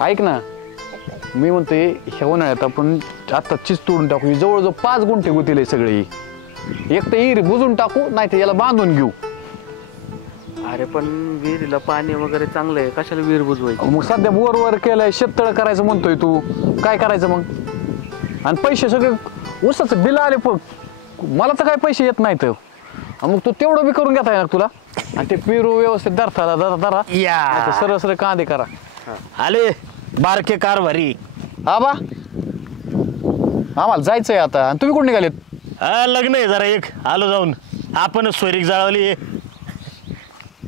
ऐक ना, मी म्हणतोय ह्या उन्हाळ्यात आपण आता चीज तोडून टाकू. जवळजवळ 5 गुंठे गुतीले सगळे. एक तर विहीर बुजून टाकू, नाही तर याला बांधून घेऊ. अरे पण विहिरीला पाणी वगैरे चांगलं आहे, कशाला विहीर बुजवायची? मग सध्या बोरवर केलंय, शेततळ करायचं म्हणतोय तू. काय करायचं मग? आणि पैसे सगळे ऊसाचं बिल आले, पण मला तर काय पैसे येत नाहीत. मग तू तेवढं बी करून घेता येणार तुला. आणि ते पेरू व्यवस्थित धरता धरा या सरळ सरळ कांदे करा. आले बारके कारभारी. आबा आम्हाला जायचंय आता. आणि तुम्ही कुठे निघालेत? लग्न आहे जरा एक, आलो जाऊन. आपणच सोयरीक जाळवली.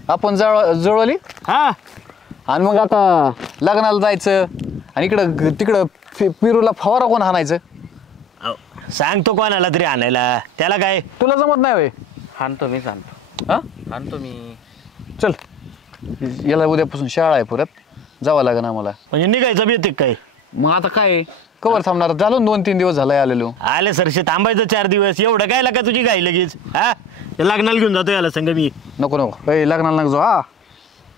आपण जवळली. हा आणि मग आता लग्नाला जायचं आणि इकडं तिकडं पेरूला फवारा कोण हाणायचं? सांगतो कोणाला तरी आणायला, त्याला काय? तुला जमत नाही होय? हाणतो मी, सांगतो. हा हाणतो मी. चल, याला उद्यापासून शाळा आहे, परत जावं लागेल आम्हाला. म्हणजे निघायचं बी येते काय? मग आता काय कवर थांबणार? झालो 2-3 दिवस झालाय आलेलो. आले सरशी थांबायचं 4 दिवस. एवढं काय लागा तुझी गाई लगेच? हा ते लग्नाला घेऊन जातो याला संग मी. नको नको, लग्नाला नको जाऊ.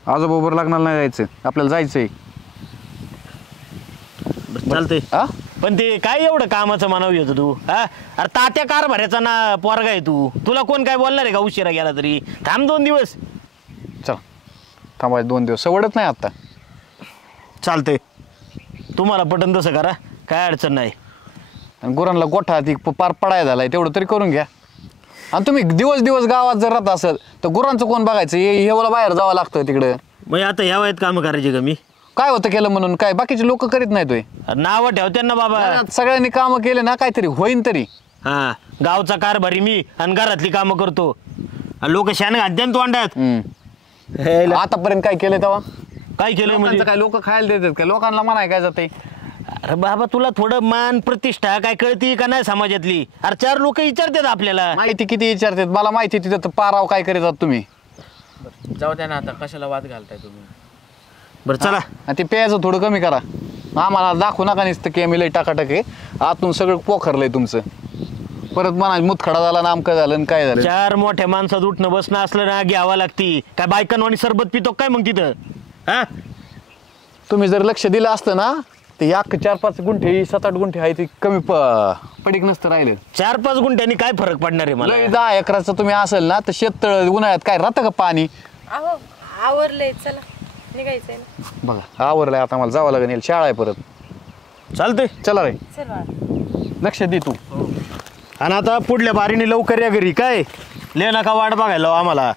आजोबरोबर लग्नाला नाही जायचं, आपल्याला जायचंय. चालतंय. हा पण ते काय एवढं कामाचं म्हणावं येतं तू? हा अरे तात्या कारभाऱ्याचा ना पोरगा आहे तू. तुला कोण काय बोलणार आहे का उशिरा गेला तरी? थांब 2 दिवस. चल थांबायचं 2 दिवस, सवडत नाही आता. चालतंय, तुम्हाला पटन तसं करा, काय अडचण नाही. आणि गुरांना गोठा ती पार पडाय झालाय, तेवढं तरी करून घ्या. आणि तुम्ही दिवस दिवस गावात जर राहत असेल तर गुरांचं कोण बघायचं? हे मला बाहेर जावं लागतं तिकडं. मग आता ह्या वयात कामं करायची का मी? काय होतं केलं म्हणून? काय बाकीचे लोक करीत नाहीत होय? नावं ठेवते ना बाबा. सगळ्यांनी कामं केले ना, काहीतरी होईन तरी. हा गावचा कारभारी मी आणि घरातली कामं करतो. लोक शान घालते तोंडात. आतापर्यंत काय केलं तेव्हा? काय केलं म्हणजे? काय लोक खायला देतात का? लोकांना म्हणाय काय जाते? अरे बाबा तुला थोडं मान प्रतिष्ठा काय कळती का नाही समाजातली? अरे 4 लोक विचारतात आपल्याला. माहिती किती विचारतात? मला माहिती तिथं पाराव काय करतात तुम्ही. जाऊ द्या ना, आता कशाला वाद घालताय तुम्ही? बरं चला. आणि ते प्यायचं थोडं कमी करा. आम्हाला दाखवू नका नुसतं की आम्ही लय टाकाटाक आहे. आतून सगळं पोखरलंय तुमचं. परत म्हणा मुतखडा झाला, नामकं झालं आणि काय झालं. 4 मोठ्या माणसात उठणं बसणं असलं ना घ्यावं लागती. काय बायकांवाणी सरबत पितो काय मग तिथं? हा तुम्ही जर लक्ष दिलं असतं ना, ते 4-5 गुंठे 7-8 गुंठे आहे ते कमी पडीक नसतं राहिलं. 4-5 गुंठ्यांनी काय फरक पडणार आहे मला? 10 एकराचं तुम्ही असेल ना तर शेततळ उन्हाळ्यात काय राहतं का पाणी? अहो आवरलंय, चला निघायचंय ना. बघा आवरलंय, आता मला जावं लागेल, शाळा आहे परत. चालतंय चला रे, चल बाळा. लक्ष दे तू. आणि आता पुढल्या बारीने लवकर या घरी. काय ले नका वाट बघायला आम्हाला.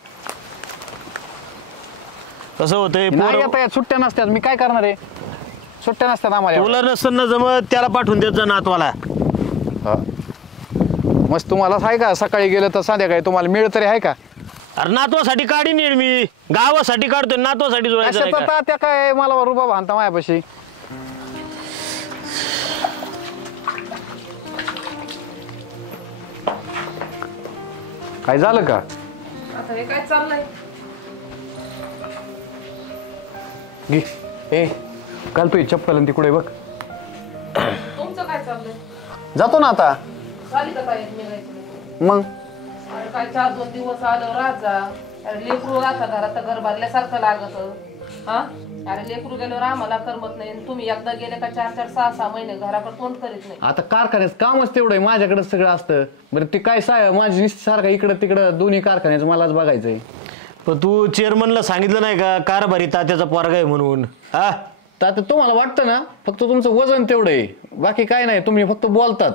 कसं होतंय नाही आता यात सुट्ट्या नसतात, मी काय करणार आहे? सुट्ट्या नसतात आम्हाला. तुला नसताना जमत त्याला पाठवून देत जा नातवाला. मस्त तुम्हाला आहे का? सकाळी गेलं तर संध्याकाळी तुम्हाला मिळ तरी आहे का? अरे नातवासाठी काढी नेड मी, गावासाठी काढतोय, नातवासाठी जोडायचं नाही का? त्या काय मला रुबा भानता माझ्यापाशी. काय झालं का? आता हे काय चाललंय? घे ए घालतोय चप्पल आणि तिकडे बघ. तुमचं काय चाललंय? जातो ना आता. झाली का काय निघायचं? मग अरे काय 4-2 दिवस आलं राजा. अरे लेकरू राहता घरात तर घर भरल्यासारखं लागत. हा अरे लेकरू गेल्यावर आम्हाला करमत नाही. तुम्ही एकदा गेले का 4-4, 6-6 महिने घराकडे तोंड करीत नाही. आता कारखान्याचं कामच तेवढं आहे, माझ्याकडे सगळं असतं. बरं ते काय माझी निश्चित सारखं इकडं तिकडं दोन्ही कारखान्याचं मलाच बघायचंय. पण तू चेअरमनला सांगितलं नाही का कारभारी तात्याचा पोरगा आहे म्हणून? हा तर आता तुम्हाला वाटतं ना फक्त तुमचं वजन तेवढं आहे, बाकी काय नाही. तुम्ही फक्त बोलतात.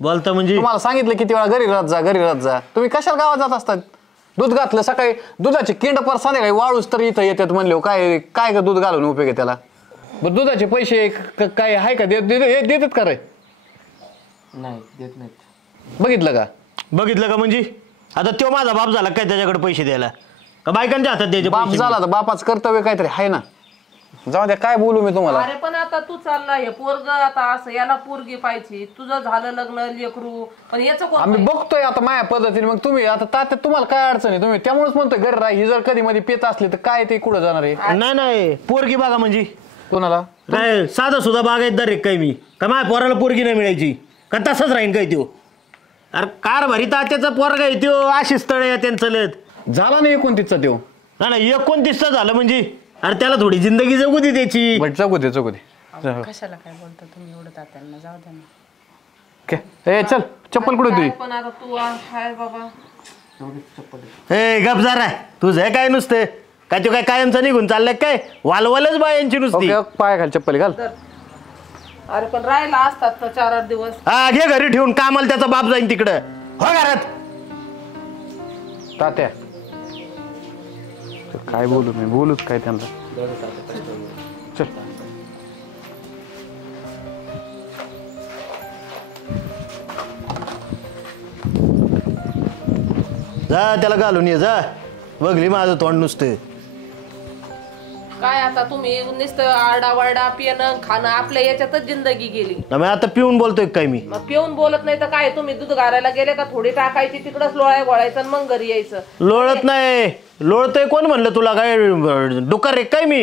बोलता म्हणजे? तुम्हाला सांगितलं किती वेळा घरी राहत जा, घरी राहत जा. तुम्ही कशाला गावात जात असतात? दूध घातलं सकाळी, दुधाचे किंड पर संध्याकाळी वाळूच तर इथं येतात म्हणले. काय काय का दूध घालून उपयोग आहे त्याला? बरं दुधाचे पैसे काय आहे का? देतात का रे? नाही देत नाहीत. बघितलं का? बघितलं का म्हणजे? आता तो माझा बाप झाला काय त्याच्याकडे पैसे द्यायला? का बायकांच्या हातात द्यायचे बाप पैसे? झाला तर बापाचं कर्तव्य काहीतरी आहे ना. जाऊ द्या, काय बोलू मी तुम्हाला. अरे पण आता तू चालला हे पोरग आता असं याला पोरगी पाहिजे. तुझं झालं लग्न लेकरू, पण याचं कोण? आम्ही बघतोय आता माझ्या पद्धतीने. मग तुम्ही आता तात्या तुम्हाला काय अडचण आहे? तुम्ही त्यामुळेच म्हणतोय घरी राहा. ही जर कधी मध्ये पेत असली तर काय ते कुठं जाणार आहे? नाही नाही पोरगी बघा म्हणजे कोणाला? काय साधा सुद्धा बागायतदार आहे काय मी? का माझ्या पोराला पोरगी नाही मिळायची का? तसंच राहीन काय त्यो? अरे कारभारी तात्याचा पोरगा आहे त्यो. अशी स्थळ आहे त्यांचं लत झाला नाही 29चा देव. नाही 29चं झालं म्हणजे? अरे त्याला थोडी जिंदगी जगू दे त्याची. बट जगू दे जगू दे. कशाला काय बोलता तुम्ही एवढं तात्यांना, जाऊ द्या ना. ए चल चप्पल कुठे तुझी? पण आता तू हाय बाबा. ए गप जरा, तुझं काय नुसतं काय तो काय कायमचा निघून चाललाय काय? वालवालच बायांची नुसती. पाया खाली चप्पल घाल. अरे पण राहिला असतात तर 4-8 दिवस. हा घे घरी ठेवून, कामाला त्याचा बाप जाईन तिकडं. हो घरात. तात्या काय बोलू मी, बोलूच काय त्यांना. चल जा त्याला घालून ये जा. बघली माझं तोंड नुसतं. काय आता तुम्ही नुसतं आरडावरडा पिणं खाणं आपल्या याच्यातच जिंदगी गेली. मी आता पिऊन बोलतोय काय मी? मग पिऊन बोलत नाही तर काय, तुम्ही दूध घालायला गेले का थोडी टाकायची तिकडच लोळाय गोळायचं आणि मग घरी यायचं. लोळत नाही. लोळतोय कोण म्हणलं तुला? काय डुकर रे काय मी?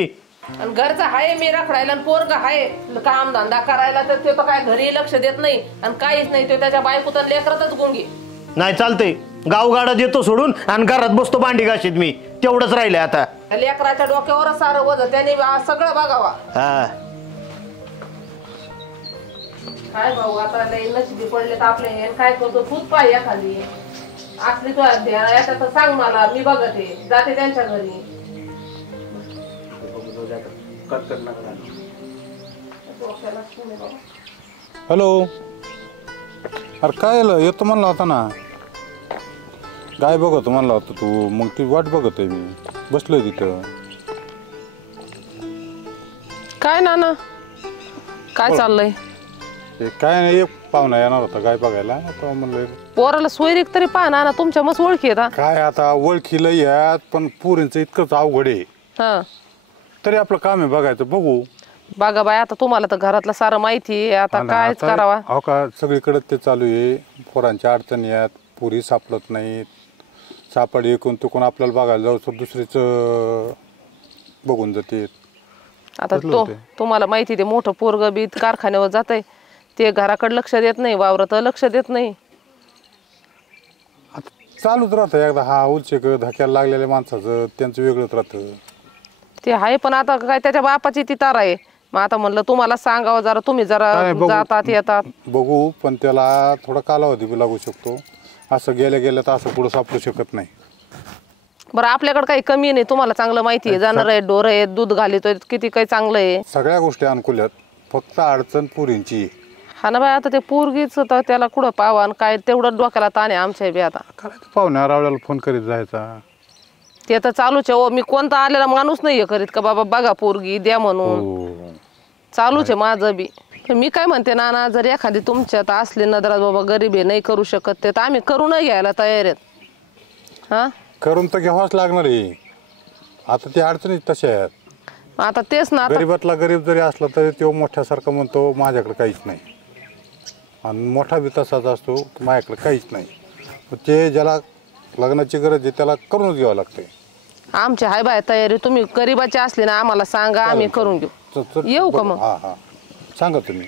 आणि घरचं हाय मी रखडायला आणि पोरग हाय काम धंदा करायला, तर ते तर काय घरी लक्ष देत नाही आणि काहीच नाही. तो त्याच्या बायकोत आणि लेकरातच गुंगी. नाही चालतंय. गावगाडा देतो सोडून आणि घरात बसतो भांडी घाशीत मी. तेवढंच राहिलंय आता. त्या लेकराच्या डोक्यावरच सारं वज, त्याने सगळं बघावा. हा काय भाऊ आता लय नशिबी पडले तर आपले हे काय करतो तूच पाय खाली असली तू याच्या तर सांग मला, मी बघते जाते त्यांच्या घरी. हॅलो. अरे काय येतो म्हणला होता ना, गाय बघतो म्हणला होता तू. मग ती वाट बघतोय मी, बसलोय तिथं. काय नाना काय चाललंय? ते काय नाही, एक पाहुणा येणार होता गाय बघायला. आता म्हणलं पोराला सोयरीक तरी पहा नाना, तुमच्या मस्त ओळखी येतात. काय आता ओळखीला यात, पण पुरींचं इतकंच अवघड आहे. हा तरी आपलं काम आहे बघायचं, बघू. बघा बाय आता तुम्हाला तर घरातलं सारं माहिती आहे, आता कायच करावा. हो का, सगळीकडे ते चालू आहे. पोरांच्या अडचणी आहेत, पुरी सापडत नाहीत. सापड एकूण तुकून आपल्याला बघायला जाऊ तर दुसरीच बघून जाते. आता तुम्हाला माहिती ते मोठं पोरग बी कारखान्यावर जात आहे, ते घराकडे लक्ष देत नाही, वावरात लक्ष देत नाही. आता चालूच राहतं. एकदा हा उलचेक धक्याला लागलेल्या माणसाचं त्यांचं वेगळंच राहतं. ते आहे, पण आता काय त्याच्या बापाची ती तार आहे. मग आता म्हणलं तुम्हाला सांगावं जरा, तुम्ही जरा जातात येतात. बघू, पण त्याला थोडा कालावधी बी लागू शकतो. असं गेल्या गेल्या तर असं पुढे सापडू शकत नाही. बरं आपल्याकडे काही कमी नाही, तुम्हाला चांगलं माहिती आहे. जाणार आहे, डोर आहेत, दूध घालितोय, किती काही चांगलं आहे. सगळ्या गोष्टी अनुकूल आहेत, फक्त अडचण पुरींची. हा ना बाय, आता ते पोरगीच तर त्याला कुठं पावा आणि काय तेवढं डोक्याला ताण आहे आमच्या बी. आता करायचं, पाहुण्या रावळ्याला फोन करीत जायचा. ते तर चालूच आहे. मी कोणता आलेला माणूस नाहीये करीत का बाबा बघा पोरगी द्या म्हणून. चालूच आहे माझं बी. मी काय म्हणते नाना, जर एखादी तुमच्यात असली नजरात बाबा गरीब आहे नाही करू शकत, ते तर आम्ही करू नाही घ्यायला तयार आहेत. हा करून तर घ्यावाच लागणार आहे. आता ती अडचणी तशा आहेत. आता तेच ना, आता गरीबातला गरीब जरी असला तरी तो मोठ्यासारखा म्हणतो माझ्याकडे काहीच नाही, आणि मोठा बी तसाच असतो माझ्याकडे काहीच नाही. ते ज्याला लग्नाची गरज आहे त्याला करूनच घ्यावं लागते. आमची हाय बाय तयारी. तुम्ही गरीबाची असली ना आम्हाला सांगा, आम्ही करून घेऊ. येऊ का मग? हा हा सांगा तुम्ही.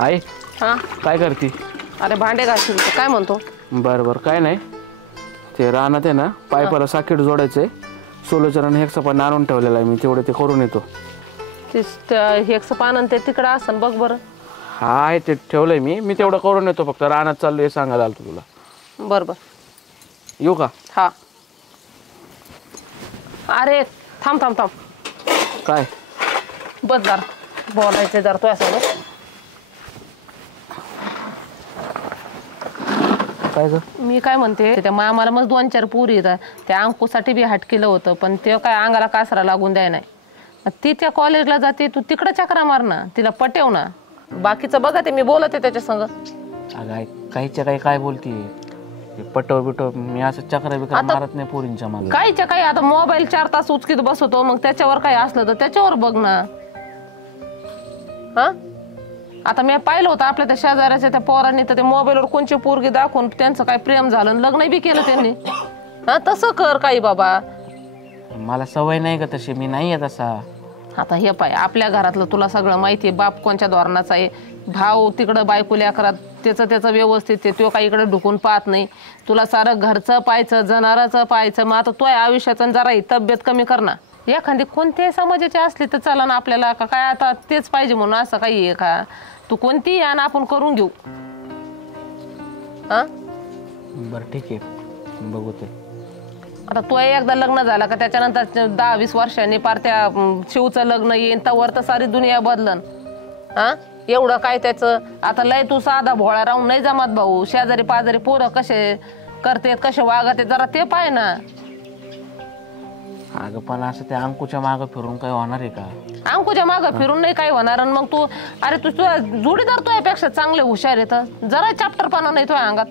आई हा काय करते? अरे भांडे घासून. काय म्हणतो? बरं बरं काय नाही, ते रानात आहे ना पाईपाला साकीट जोडायचंय. सोलोचरण हेक्सा पण आणून ठेवलेला आहे मी, तेवढं ते करून येतो. हेक्स पान ते तिकडं असन बघ बरं. हा आहे ते ठेवलंय मी तेवढं करून येतो. फक्त रानात चाललोय सांगायला आलतो तुला. बरं बरं येऊ का? हा. अरे थांब थांब थांब. काय? बस जरा बोलायचं जरा तुझ्या सांग. काय ग? मी काय म्हणते, त्या मामाला मग 2-4 पोरी येतात. त्या अंकूसाठी बी हट केलं होतं, पण ते काय अंगाला कासरा लागून द्याय नाही. ती त्या कॉलेजला जाते, तू तिकडं चक्रा मार ना, तिला पटेव ना. बाकीचं बघा ते मी बोलते त्याच्या संग. अगं काहीच्या काही काय बोलतीये? पटव बिटव मी असं चक्रा बिक्रा मारत नाही पोरींच्या मागे. काहीच्या काही आता मोबाईल 4 तास उचकीत बसवतो, मग त्याच्यावर काही असलं तर त्याच्यावर बघ ना. हा आता मी पाहिलं होतं आपल्या त्या शेजाऱ्याच्या त्या पोरांनी तर ते मोबाईलवर कोणची पोरगी दाखवून त्यांचं काय प्रेम झालं, लग्न बी केलं त्यांनी. हा तसं कर काही बाबा. मला सवय नाही का तशी, मी नाही आहे तसा. आता हे पाय आपल्या घरातलं तुला सगळं माहिती आहे, बाप कोणच्या धोरणाचा आहे, भाऊ तिकडं बायको लेकरात त्याचं व्यवस्थित आहे, तो काही इकडे ढुकून पाहत नाही. तुला सारं घरचं पाहायचं, जनावराचं पाहायचं. मग आता तो आयुष्याचं जरा ही तब्येत कमी कर ना. एखादी कोणत्याही समाजाची असली तर चला ना आपल्याला, का काय आता तेच पाहिजे म्हणून असं काही आहे का? तू कोणतीही आण आपण करून घेऊ. हा बरं ठीक आहे, बघू ते. आता तो एकदा लग्न झाला का त्याच्यानंतर 10-20 वर्षांनी पार त्या शिवचं लग्न येईन तर तर सारी दुनिया बदलन. हा एवढं काय त्याचं. आता लय तू साधा भोळा राहून नाही जमात भाऊ. शेजारी पाजारी पोरं कसे करतेत, कसे वागत जरा ते पाय ना. अगं पण असं त्या अंकूच्या मागं फिरून काय होणार आहे का? अंकूच्या मागं फिरून नाही काय होणार. आणि मग तू अरे तुझा जोडीदार तुझ्यापेक्षा चांगले हुशार येत, जरा चॅप्टरपणा नाही तुझ्या अंगात.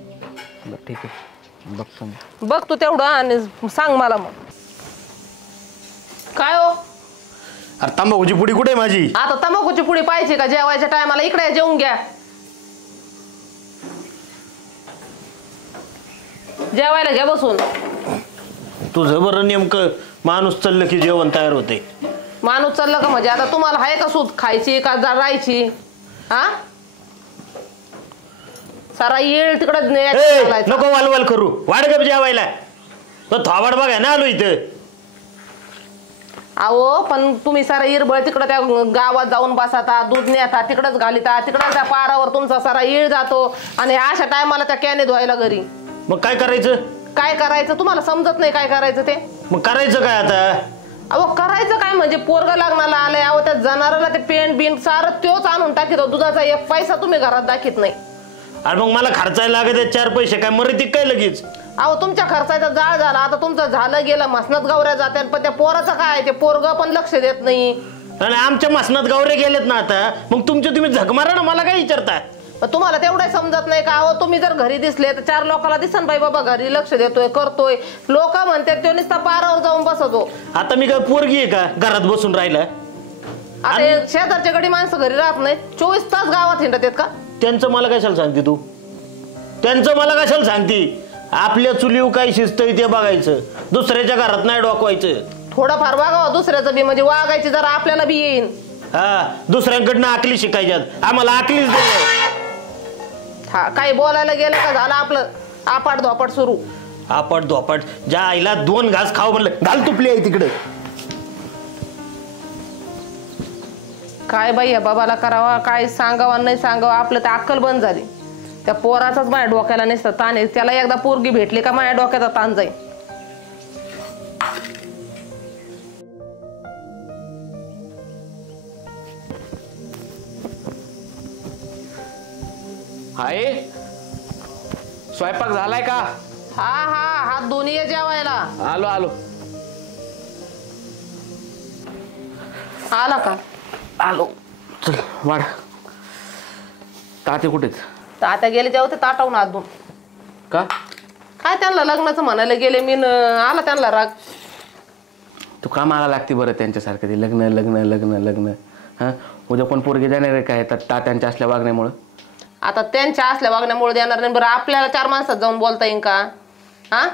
बरं ठीक आहे, बघतो मी. बघ तू तेवढं आणि सांग मला मग. काय हो अरे तंबाखूची पुडी कुठे आहे माझी? आता तंबाखूची पुडी पाहिजे का जेवायच्या टायमाला? इकडे जेवून घ्या. जेवायला घ्या बसून. तुझं बरं नेमकं माणूस चाललं की जेवण तयार होते. माणूस चाललं का म्हणजे आता तुम्हाला आहे का सूत खायची का राहायची? हा सारा येळ तिकडे नको वालवाल करू, वाढ गप जेवायला. तो थोबाड बघाय ना आलो इथं. अहो पण तुम्ही सारा इरबळ तिकडे त्या गावात जाऊन बसाता, दूध नेता, तिकडच घालिता, तिकडं त्या पारावर तुमचा सारा येळ जातो. आणि अशा टायमाला त्या कॅने धुवायला घरी. मग काय करायचं? काय करायचं तुम्हाला समजत नाही काय करायचं ते? मग करायचं काय आता? अहो करायचं काय म्हणजे पोरग लग्नाला आलंय. अहो त्या जनावराला ते पेंट बिंट सारं त्योच आणून टाकीतो. दुधाचा 1 पैसा तुम्ही घरात दाखीत नाही. अरे मग मला खर्चायला लागत 4 पैसे, काय मरती काय लगेच? अहो तुमच्या खर्चाचा जाळ झाला. आता तुमचं झालं गेलं, मसनात गावऱ्या जात्यात, पण त्या पोराचं काय? ते पोरग पण लक्ष देत नाही. आणि आमच्या मसनात गावरे गेलेत ना आता, मग तुमचे तुम्ही झक मारा ना, मला काय विचारता? तुम्हाला तेवढं समजत नाही का? अहो तुम्ही जर घरी दिसले तर 4 लोकांना दिसन बाई बाबा घरी लक्ष देतोय, करतोय. लोक म्हणतात तो नुसता पारावर जाऊन बसतो. आता मी काय पोरगी आहे का घरात बसून राहिला? अरे शेजारच्या गडी माणसं घरी राहत नाही, 24 तास गावात हिंडत आहेत का? त्यांचं मला कशाला सांगते तू? त्यांचं मला कशाला सांगते? आपल्या चुलीव काय शिस्त आहे ते बघायचं, दुसऱ्याच्या घरात नाही डोकवायचं. थोडंफार वागावं दुसऱ्याचं बी, म्हणजे वागायची जरा आपल्याला बी येईन. हा दुसऱ्यांकडनं आकली शिकायच्यात, आम्हाला आकलीच दे. हा काही बोलायला गेलं का झालं आपलं आपाट धोपाट सुरू. आपट धोपट ज्या आईला 2 घास खाऊ म्हणलं, घाल तुपली आहे तिकडे. काय बाई या बाबाला करावा, काय सांगावा नाही सांगावं, आपलं तर अक्कल बंद झाली. त्या पोराचाच माझ्या डोक्याला नसतं ताण आहे. त्याला एकदा पोरगी भेटली का माझ्या डोक्याचा ताण जाईल. हाय स्वयंपाक झालाय का? हा हा हात दोन्ही आहे जेवायला. आलो आलो आला का? आलो. चल वाढ. ताते कुठेच? आता गेले जेव्हा ते ताटावून हात धुवून. का काय त्यांना लग्नाचं म्हणायला गेले मी आला त्यांना राग. तू का मला लागते बरं त्यांच्यासारखं ते लग्न लग्न लग्न लग्न? हां उद्या कोण पोरगी देणार आहे काय तात्यांच्या असल्या वागण्यामुळं? आता त्यांच्या असल्या वागण्यामुळे देणार नाही. बरं आपल्याला 4 माणसात जाऊन बोलता येईल का? हा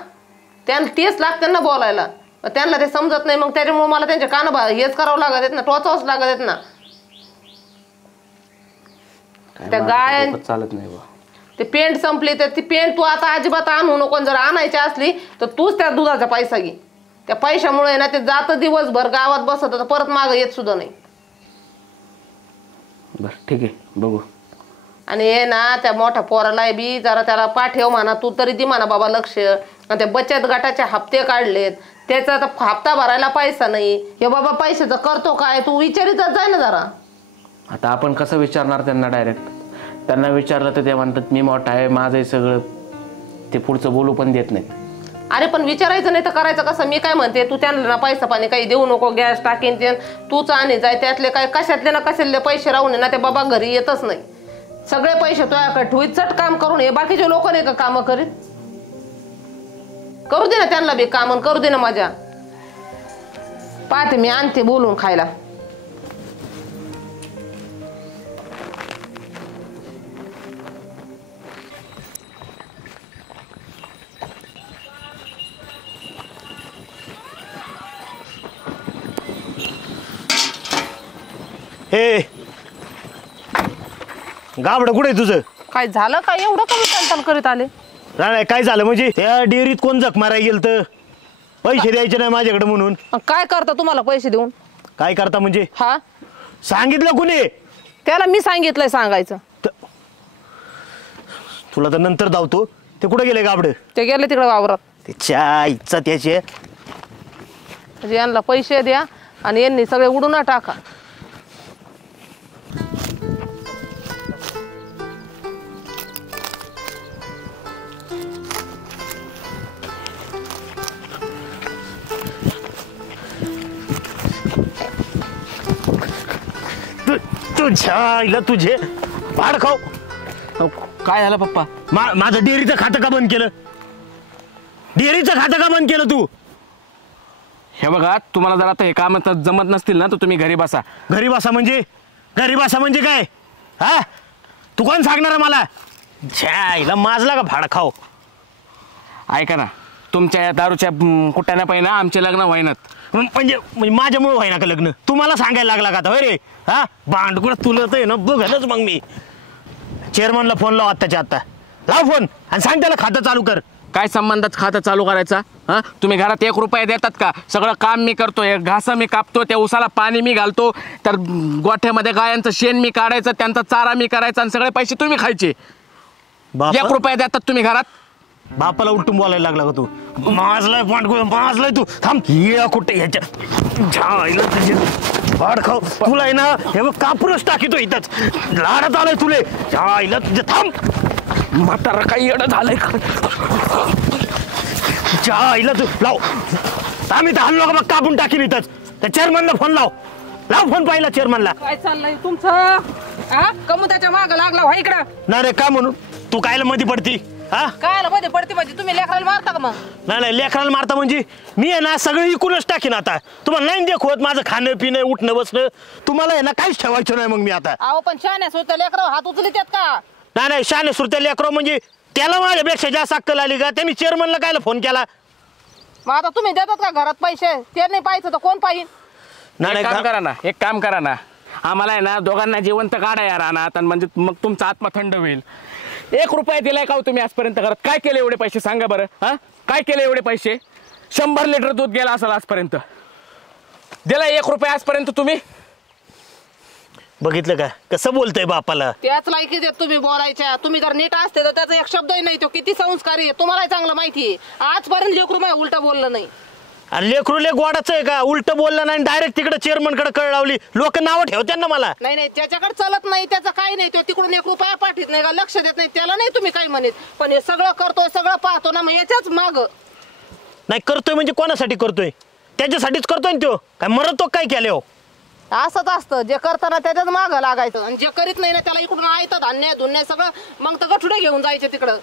त्यांना तेच लागते ना बोलायला, त्यांना ते समजत नाही. मग त्याच्यामुळे मला त्यांच्या कान हेच करावं लागत आहेत ना, टोचावंच लागत आहेत ना. त्या गाय चालत नाही बा. ते पेंट संपली तर ती पेंट तू आता अजिबात आणू नको. जर आणायची असली तर तूच त्या दुधाचा पैसा घे. त्या पैशामुळे ना ते जात दिवसभर गावात बसत तर परत मागं येत सुद्धा नाही. बरं ठीक आहे बघू. आणि हे ना त्या मोठ्या पोराला बी जरा त्याला पाठव म्हणा, तू तरी दे म्हणा बाबा लक्ष. आणि त्या बचत गटाचे हप्ते काढलेत, त्याचा आता हप्ता भरायला पैसा नाही. हे बाबा पैशाचं करतो काय? तू विचारितच जाय ना जरा. आता आपण कसं विचारणार त्यांना डायरेक्ट? त्यांना विचारलं तर ते म्हणतात मी मोठा आहे, माझं आहे सगळं. ते पुढचं बोलू पण देत नाही. अरे पण विचारायचं नाही तर करायचं कसं? मी काय म्हणते, तू त्यांना ना पैसा पाणी काही देऊ नको. गॅस टाकीन ते तूच आणि जाय. त्यातले काय कशातले ना कशातले पैसे राहून ना ते बाबा घरी येतच नाही. सगळे पैसे तुझ्याकडे ठेवीत चट काम करून. हे बाकीचे लोक नाही का काम करीत? करू दे ना त्यांना बी काम, करू दे ना माझ्या. पाहते मी आणते बोलून खायला. हे गाबडं कुठे तुझं? काय झालं काय एवढं कमी तणतण करीत आले? नाही काय झालं म्हणजे त्या डेअरीत कोण जख मारायला गेलं तर पैसे द्यायचे नाही माझ्याकडे म्हणून. काय करता तुम्हाला पैसे देऊन? काय करता म्हणजे? हा सांगितलं कुणी? त्याला मी सांगितलंय सांगायचं. तुला तर नंतर धावतो. ते कुठे गेले गाबडं? ते गेले तिकडे वावरात. त्याच्या इच्छा त्याचे. म्हणजे यांना पैसे द्या आणि यांनी सगळे उडून टाका. तुझ्या आईला तुझे भाड खाऊ. काय झालं पप्पा? माझं डेअरीचं खातं का बंद केलं? डेअरीचं खातं का बंद केलं तू? हे बघा, तुम्हाला जर आता हे काम जमत नसतील ना तर तुम्ही घरी बसा. घरी बसा म्हणजे? घरी बसा म्हणजे काय? हा तू कोण सांगणार मला? छाईला माझला का भाड खाऊ. ऐका ना, तुमच्या या दारूच्या कुट्याना पहिना आमचे लग्न व्हायनात. म्हणजे माझ्यामुळे व्हायना का लग्न? तुम्हाला सांगायला लागला का आता? होय रे हा भांडकुळ तुला तर ना बघलच. मग मी चेअरमनला फोन लाव आत्ताच्या आत्ता. लाव फोन आणि सांग त्याला खातं चालू कर. काय संबंधात खातं चालू करायचा? हा तुम्ही घरात 1 रुपया देतात का? सगळं काम मी करतो, घास मी कापतो, त्या उसाला पाणी मी घालतो, तर गोठ्यामध्ये गायांचं शेण मी काढायचं, त्यांचा चारा मी करायचा आणि सगळे पैसे तुम्ही खायचे. 1 रुपया देतात तुम्ही घरात? बापाला उलटून बोलायला लागला का तू? माझलाय पांडकुळ माझलाय तू. थांब ये कुठे ह्याच्या झायला तुझे भाड खाऊ. तुला आहे ना हे बघ कापूरच टाकीतो इथंच. लाडत आलाय तुले झायला तुझे. थांब म्हातारा काही येडं झालंय का? झायला तू लाव. आम्ही तर हल्लो का मग कापून टाकीन इथंच. त्या चेअरमनला फोन लाव. लाव फोन पाहिला चेअरमनला. काय चाललंय तुमचं? कमुदाच्या माग लागला व्हा इकडं. नाही रे का म्हणून तू कायला मध्ये पडती? हा काय मध्ये पडते म्हणजे तुम्ही लेकराला मारता का मग? नाही लेकराला मारता म्हणजे मी आहे ना सगळं इकूनच टाकीन आता. तुम्हाला नाही देखवत माझं खाणं पिणं उठणं बसणं. तुम्हाला आहे ना काहीच ठेवायचं नाही मग मी आता. अहो पण शहाण्या सुद्धा लेकरं हात उचलत का? नाही शाने सुरत्या लेकरं म्हणजे त्याला माझ्यापेक्षा जास्त अक्कल आली का? त्यांनी चेअरमनला कायला फोन केला? मग आता तुम्ही देतात का घरात पैसे? ते नाही पाहिजे तर कोण पाहिजे? नाही एक काम करा ना, आम्हाला आहे ना दोघांना जिवंत काढा यार अनाथ, म्हणजे मग तुमचा आत्मा थंड होईल. 1 रुपया दिलाय का हो तुम्ही आजपर्यंत घरात? काय केले एवढे पैसे सांगा बरं? हा काय केले एवढे पैसे? 100 लिटर दूध गेला असेल आजपर्यंत. दिलाय 1 रुपया आजपर्यंत तुम्ही? बघितलं का कसं बोलतय बापाला? त्याच लायकी देत तुम्ही बोलायच्या. तुम्ही जर नीट असते तर त्याचा एक शब्दही नाही. तो किती संस्कारी आहे तुम्हाला चांगलं माहिती आहे. आजपर्यंत लेकरू माझ्या उलट बोललं नाही. अरे लेकरू ले गोडाच आहे का? उलट बोललं नाही डायरेक्ट तिकडे चेअरमन कडे कळ लावली. लोक नावं ठेवतात ना मला. नाही त्याच्याकडे चालत नाही. त्याचं काही नाही. तो तिकडून 1 रुपया पाठीत नाही का? लक्ष देत नाही. त्याला नाही तुम्ही काही म्हणत. पण हे सगळं करतोय सगळं पाहतो ना मग याच्याच माग. नाही करतोय म्हणजे कोणासाठी करतोय? त्याच्यासाठीच करतोय ना तो. काय मरतो काय केले हो? असंच असतं. जे करताना त्याच्याच माग लागायचं आणि जे करीत नाही ना त्याला इकडून आयतं धान्य धुन्य सगळं मग तर गठुडे घेऊन जायचे तिकडं.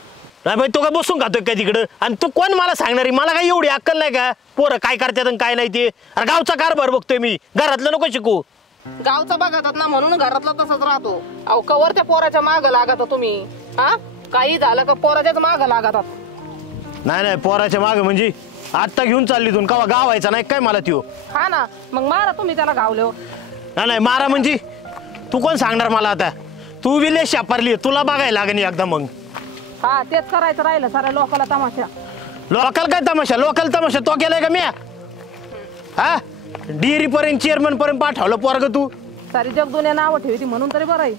नाही भाई तो काय बसून खातोय काय तिकडं? आणि तू कोण मला सांगणारी? मला काय एवढी अक्कल नाही का? पोरं काय करतात आणि काय नाही ते? अरे गावचा कारभार बघतोय मी. घरातलं नको शिकू. गावचा बघतात ना म्हणून घरातला तसंच राहतो. अहो कवर त्या पोराच्या माग लागत तुम्ही. हा काही झालं का पोराच्याच माग लागतात. नाही पोराच्या माग म्हणजे आत्ता घेऊन चालली तू कवा गावायचा नाही काय मला त्यो? हा ना मग मारा तुम्ही त्याला गावलो. नाही मारा म्हणजे तू कोण सांगणार मला आता? तू विले शापारली तुला बघायला लागेल एकदा मग. हा तेच करायचं राहिलं साऱ्या लोकाला तमाशा. लोकल काय तमाशा? लोकल तमाशा तो केलाय का मी? हा डेअरी पर्यंत चेअरमन पर्यंत पाठवलं पोरग तू. सारी जग दुनिया नावं ठेवती म्हणून तरी बरं आहे.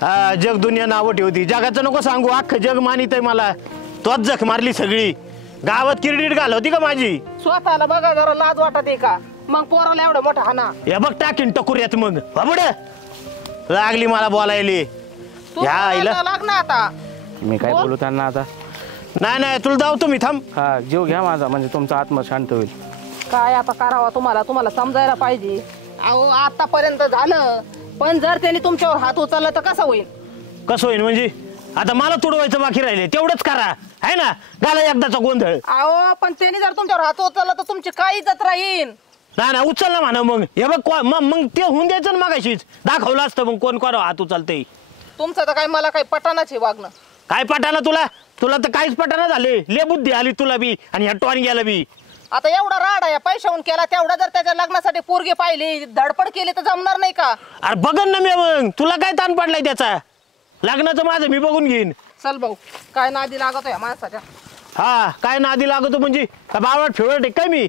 हा जग दुनिया नावं ठेवती. जगाचं नको सांगू. अख्खं जग मानित आहे मला. तोच जख मारली सगळी. गावात किरडीट घालवती का माझी? स्वतःला बघा जरा लाज वाटत आहे का? मग पोराला एवढं मोठा हाना. हे बघ टाकीन टकुऱ्यात मग बाबड लागली मला बोलायली. तू लाग ना आता. मी काय बोलू त्यांना आता? नाही तुला जाऊ तुम्ही. थांब. हा जीव घ्या माझा म्हणजे तुमचा आत्मा शांत होईल. काय आता करावा तुम्हाला समजायला पाहिजे. अहो आतापर्यंत झालं पण जर त्यांनी तुमच्यावर हात उचलला तर कसं होईल? कसं होईल म्हणजे? आता मला तुडवायचं बाकी राहिले तेवढंच करा आहे ना. गाला एकदाचा गोंधळ. अहो पण त्यांनी जर तुमच्यावर हात उचलला तर तुमची काही इज्जत राहील. नाही उचलला म्हणा मग. हे बघ मग ते होऊन द्यायचं ना मगाशीच. दाखवलं असतं मग कोण कोण हात उचलतंय. तुमचं तर काय मला काही पटानाच आहे वागणं. काय पटाना तुला तर काहीच पटाना झाले. ले बुद्धी आली तुला बी आणि ह्या टॉन गेला बी. आता एवढा राडा या पैशाहून केला तेवढा जर त्याच्या लग्नासाठी पोरगी पाहिली धडपड केली तर जमणार नाही का? अरे बघन ना मी मग, तुला काय ताण पडलाय त्याचा? लग्नाचं माझं मी बघून घेईन. चल भाऊ, काय नादी लागतो या माणसाच्या. हा काय नादी लागतो म्हणजे का बावट फेवरेट आहे काय मी?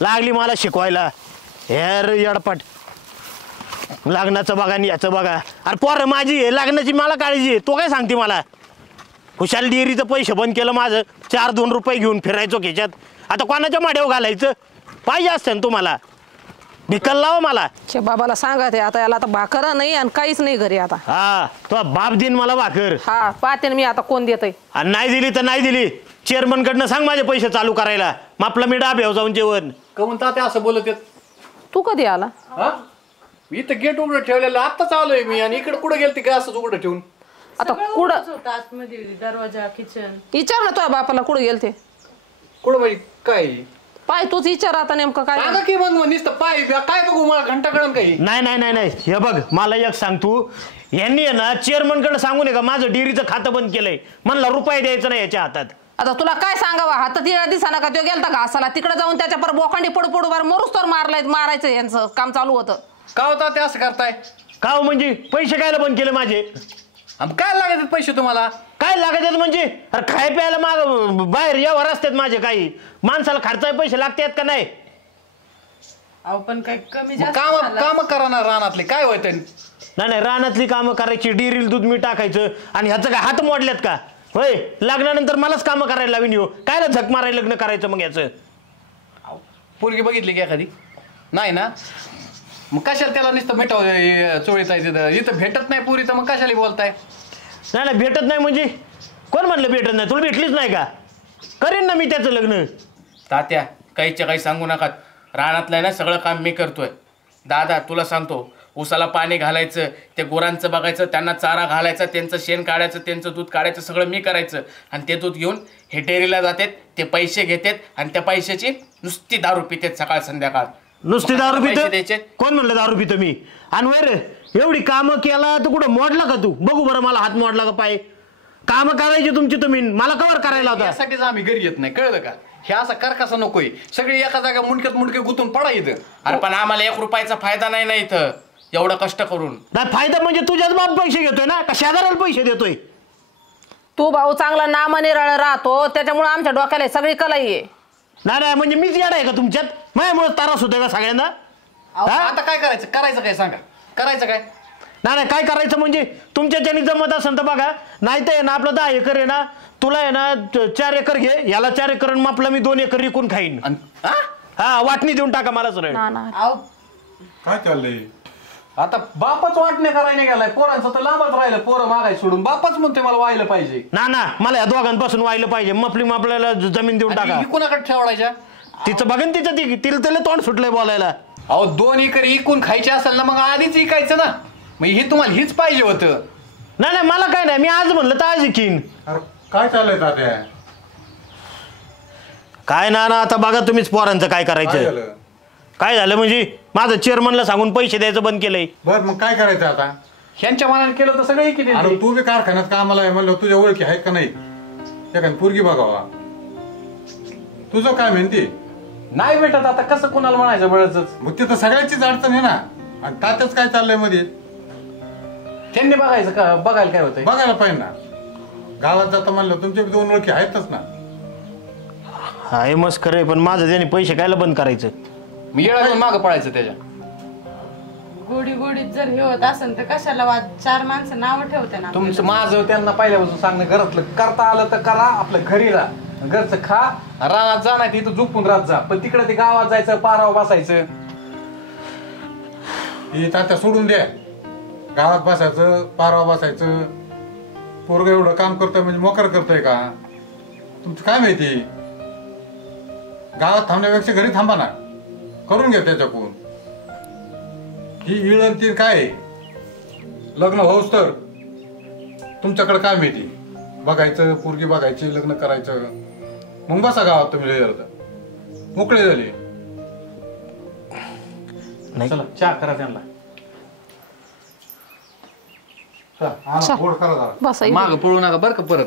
लागली मला शिकवायला हेर येडपट. लग्नाचं बघा आणि याचं बघा. अरे पोरं माझी आहे, लग्नाची मला काळजी आहे. तो काय सांगते मला? खुशाल डेअरीचं पैसे बंद केलं माझं. 4-2 रुपये घेऊन फिरायचो खिच्यात. आता कोणाच्या माड्यावर घालायचं? पाहिजे असतं ना तुम्हाला. भिकल लावा मला. बाबाला सांगा ते आता, याला आता भाकर नाही आणि काहीच नाही घरी आता. हा तो बाप दिन मला भाकर. हा पाहते मी आता कोण देतय. आणि नाही दिली तर नाही दिली. चेअरमन कडनं सांग माझे पैसे चालू करायला. मापला मी डाब्यावर जाऊन जेवण. कमून तात्या असं बोलत आहेत? तू कधी आला? हा इथं गेट उघडं ठेवलेलं आत्ताच आलोय मी, आणि इकडे कुठं गेलते काय असंच उघडं ठेवून? आता कुठं आतमध्ये दरवाजा किचन. विचार ना तुझ्या बापाला कुठं गेलते? कुठं म्हणजे काय पाय तूच विचार आता नेमकं काय. सांगा की मग नुसतं पाय काय बघू, मला घंटा कळण काही. नाही नाही नाही नाही हे बघ मला एक सांग तू. यांनी आहे ना चेअरमन कडे सांगू नये का माझं डेअरीचं खातं बंद केलंय, म्हणला रुपये द्यायचं नाही याच्या हातात. आता तुला काय सांगावं, हातात येळा दिसा का तो गेलता घासाला तिकडे जाऊन त्याच्या पर बोकांडी पडू पडू बार मरूस तर मारायचं यांचं काम चालू होतं. का होता ते असं करताय? का हो म्हणजे पैसे कायला बंद केले माझे? काय लागायचे पैसे तुम्हाला? काय लागत म्हणजे? अरे खाय प्यायला माग बाहेर यावर असतात माझे. काही माणसाला खर्चाय पैसे लागतात का नाही? अहो पण काय कमी जास्त काम झालं. काम करा ना रानातले, काय होत? नाही नाही रानातली कामं करायची, डेअरीला दूध मी टाकायचं, आणि ह्याचं काय हात मोडल्यात का? होय लग्नानंतर मलाच कामं करायला लावीन येऊ. कायला झक मारायला लग्न करायचं मग याचं? पोरगी बघितली की एखादी? नाही ना, मग कशाला त्याला नुसतं भेटाव चोळीत इथं भेटत नाही पुरी, तर मग कशाला बोलताय? नाही नाही भेटत नाही म्हणजे कोण म्हणलं भेटत नाही? तुला भेटलीच नाही का? करेन ना मी त्याचं लग्न. तात्या काहीच्या काही सांगू नका. रानातलं आहे ना सगळं काम मी करतोय. दादा तुला सांगतो, उसाला पाणी घालायचं, ते गुरांचं बघायचं, त्यांना चारा घालायचा, त्यांचं शेण काढायचं, त्यांचं दूध काढायचं, सगळं मी करायचं. आणि ते दूध घेऊन हे डेअरीला जातात, ते पैसे घेतात आणि त्या पैशाची नुसती दारू पितात सकाळ संध्याकाळ. नुसती दारू पितो? द्यायचे. कोण म्हणलं दारू पितो मी? आणि वैर एवढी कामं केला तर कुठं मोडला का तू? बघू बरं मला हात मोडला का पाय? कामं करायची तुमची तुम्ही, मला कवर करायला होता? यासाठीच आम्ही घरी येत नाही, कळलं का? हे असा करकसा नकोय. सगळी एका जागा मुंडक्यात मुंडके गुतून पडा इथं. अरे पण आम्हाला 1 रुपयाचा फायदा नाही ना इथं एवढं कष्ट करून. नाही फायदा म्हणजे तुझ्याच बाप पैसे घेतोय ना, का शेजाऱ्याला पैसे देतोय? तू भाऊ चांगला नामनिराळा राहतो त्याच्यामुळे आमच्या डोक्याला सगळी कलाई आहे. नाही नाही म्हणजे मीच येडा आहे का तुमच्यात? माझ्यामुळे त्रास होतोय का सगळ्यांना? आता काय करायचं? करायचं काय सांगा? करायचं काय? नाही नाही काय करायचं म्हणजे तुमच्या ज्यांनी जमत असेल तर बघा. नाही तर आहे ना आपलं 10 एकर आहे ना, तुला आहे ना 4 एकर घे, याला 4 एकर आणि आपलं मी 2 एकर विकून खाईन. हा वाटणी देऊन टाका मला सर. अहो काय चाललंय? आता बापच वाटणे करायला गेलाय. पोरांचं तर लांबच राहिलं, पोरं मागाय सोडून बापच म्हणते मला व्हायला पाहिजे. ना ना मला या दोघांपासून व्हायला पाहिजे. आपल्याला जमीन देऊन टाका. ही कुणाकडे ठेवायच्या? तिचं बघन तिचं तिला त्याला तोंड सुटलंय बोलायला. अहो 2 एकर इकून खायचे असेल ना, मग आधीच इकायचं ना. मग हे तुम्हाला हीच पाहिजे होतं. नाही नाही मला काय नाही, मी आज म्हणलं तर आज इकीन. अरे काय चाललंय तात्या? काय ना ना आता बघा तुम्हीच पोरांचं काय काय करायचं. झालं? काय झालं म्हणजे? माझं चेअरमनला सांगून पैसे द्यायचं बंद केलंय. बर मग काय करायचं आता? ह्यांच्या मनाने केलं तर सगळं किती. अरे तू बी कारखान्यात कामाला आहे म्हणलं, तुझ्या ओळखी आहेत का नाही? एखादी पोरगी बघावा. तुझं काय म्हणते? नाही भेटत आता कसं कुणाला म्हणायचं बळच. मग तिथं सगळ्यांचीच अडचण आहे ना. आणि तात्याच काय चाललंय मध्ये? त्यांनी बघायचं का? बघायला काय होतंय? बघायला पाहिजे ना. गावात जाता म्हणलं तुमच्या 2 ओळखी आहेतच ना. हा हे मस्त खरंय, पण माझं त्याने पैसे कायला बंद करायचं? मी येळा मागं पडायचं त्याच्या. गोडी गोडीत जर हे होत असेल तर कशाला 4 माणसं नाव ठेवते ना. तुमचं माझं त्यांना पहिल्यापासून सांगणं, घरातलं करता आलं तर करा, आपलं घरी राहा, घरचं खा, रानात जा, नाही इथं झोपून राहत जा. पण तिकडे ते गावात जायचं, पारावर बसायचं. हे तात्या सोडून द्या. गावात बसायचं, पारावर बसायचं. पोरगं एवढं काम करतोय म्हणजे मोकर करतोय का? तुमचं काय माहिती? गावात थांबण्यापेक्षा घरी थांबा ना. करून घ्या त्याच्याकडून. ही इळण ती काय आहे? लग्न होऊस तर तुमच्याकडे काय माहिती? बघायचं, पोरगी बघायची, लग्न करायचं, मग बसा गावात तुम्ही मोकळे झाले. चला चहा करा त्यांना. गोड करा जरा. बस मागं पळू नका बरं का परत.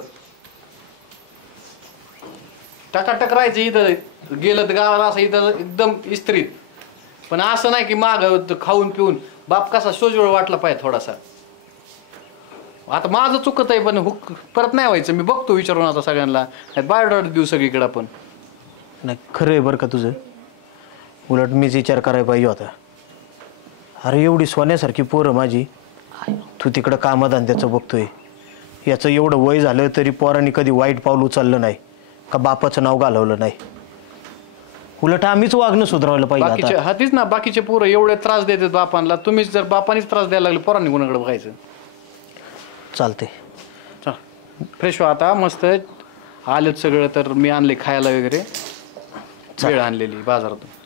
टकाटक राहायचं इथं गेलं तर गावाला असं इथं एकदम इस्त्रीत. पण असं नाही की माग खाऊन पिऊन बाप कसा सोजवळ वाटला पाहिजे थोडासा. आता माझं चुकत आहे पण परत नाही व्हायचं. मी बघतो विचारून आता सगळ्यांना बायोडाटा देऊ सगळीकडे आपण. नाही खरं आहे बरं का तुझं. उलट मीच विचार करायला पाहिजे होता. अरे एवढी सोन्यासारखी पोरं माझी, तू तिकडं कामधंद्याचं बघतोय. याचं एवढं वय झालं तरी पोरांनी कधी वाईट पाऊल उचललं नाही का बापाचं नाव घालवलं नाही. उलट आम्हीच वागणं सुधारवलं पाहिजे बाकीचे आता. हा तीच ना, बाकीचे पोरं एवढे त्रास देतात बापांना. तुम्हीच जर बापानीच त्रास द्यायला लागले पोरांनी कोणाकडे बघायचं. चालते. चल फ्रेश हो आता. मस्त आलेत सगळं. तर मी आणले खायला वगैरे, वेळ आणलेली बाजारातून.